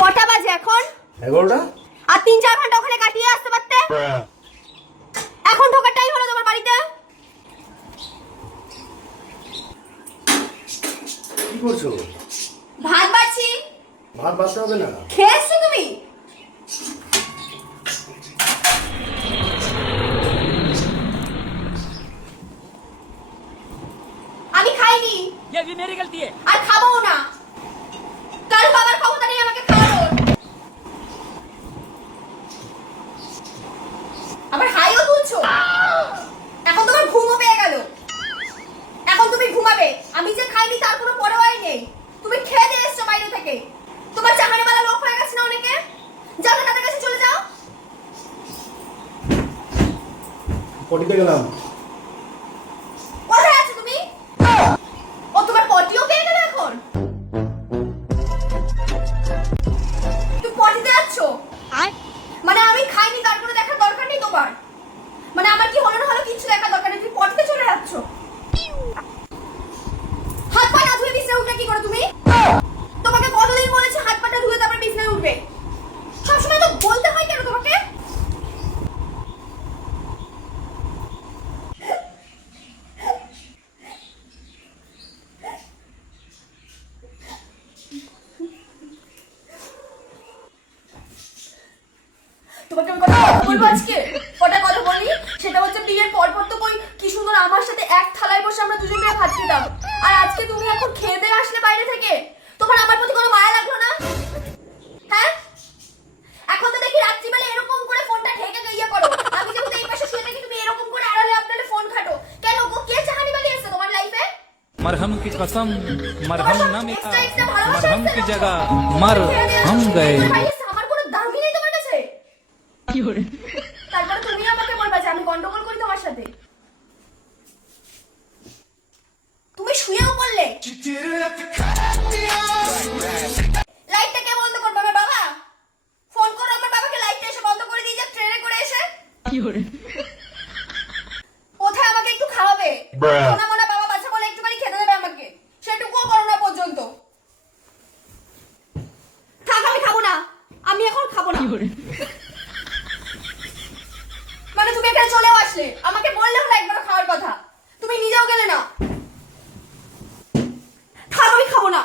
কটা বাজে এখন? 11টা। আর 3-4 ঘন্টা ওখানে কাটিয়ে আসতে পারতে। এখন ঢোকার টাইম হলো তোমার বাড়িতে। কি করছো? ভাত বাড়ছি। ভাত বাড়তে হবে না। খেয়েছো তুমি? আমি খাইনি। ये भी मेरी गलती है। আর খাবো না। কাল বাবার ক্ষমতা নেই আমাকে খাওয়ানোর। আবার হাইও তুলছো। এখন তোমার ঘুমও পেয়ে গেল। এখন তুমি ঘুমাবে। আমি যে খাইনি তার কোনো পরোয়াই নেই। তুমি খেয়ে দিয়ে এসছো বাইরে থেকে। তোমার চাকরিওয়ালা লোক হয়ে গেছে না অনেকে। যাও না, তাদের কাছে চলে যাও। পটিতে গেলাম। কোথায় আছো তুমি? ও তোমার পটিও পেয়ে গেল এখন। তুমি পটিতে যাচ্ছ? মানে আমি খাইনি তার কোনো দেখার দরকার নেই তোমার। মানে আমার কি হলো না হলো কিছু দেখার দরকার নেই, তুমি পটিতে চলে যাচ্ছ। হাত পা না ধুয়ে বিছানায় উঠলে কি করে তুমি? তোমাকে কতদিন বলেছি হাত পাটা ধুয়ে তারপর বিছানায় উঠবে? সবসময় তো বলতে হয় কেন তোমাকে? তোমাকে আমি কথা বলবো আজকে। কটা কথা বলি, সেটা হচ্ছে বিয়ের পর পর তো কই কি সুন্দর আমার সাথে এক থালায় বসে আমরা দুজন মিলে ভাত খেতাম। আর আজকে তুমি এখন খেয়ে দিয়ে আসলে বাইরে থেকে, তোমার আমার প্রতি কোনো মায়া লাগলো না? হ্যাঁ, এখন তো দেখি রাত্রিবেলা এরকম করে ফোনটা ঢেকে ইয়ে করো। আমি যেহেতু এই পাশে শুয়ে থাকি, তুমি এরকম করে আড়ালে আপনারে ফোন ঘাটো কেন গো? কে চাহানি বালি এসেছে তোমার লাইফে? मरहम की कसम मरहम न मिला, मरहम की जगह मर हम गए। আমার কোনো দামই নেই তোমার কাছে। তারপরে তুমি আমাকে বলবা যে আমি গন্ডগোল করি তোমার সাথে। তুমি শুয়েও পড়লে। লাইটটা কে বন্ধ করবে? আমার বাবা। ফোন করো আমার বাবাকে, লাইটটা এসে বন্ধ করে দিয়ে যাক ট্রেনে করে এসে। কোথায় আমাকে একটু খাওয়াবে? সোনা মোনা বাবা বাচ্চা বলে একটুখানি খেতে দেবে আমাকে, সেটুকুও করো না পর্যন্ত। থাক, আমি খাবো না। আমি এখন খাবো না। মানে তুমি এখানে চলেও আসলে, আমাকে বললেও না একবার খাওয়ার কথা, তুমি নিজেও গেলে না। থাক, আমি খাবো না।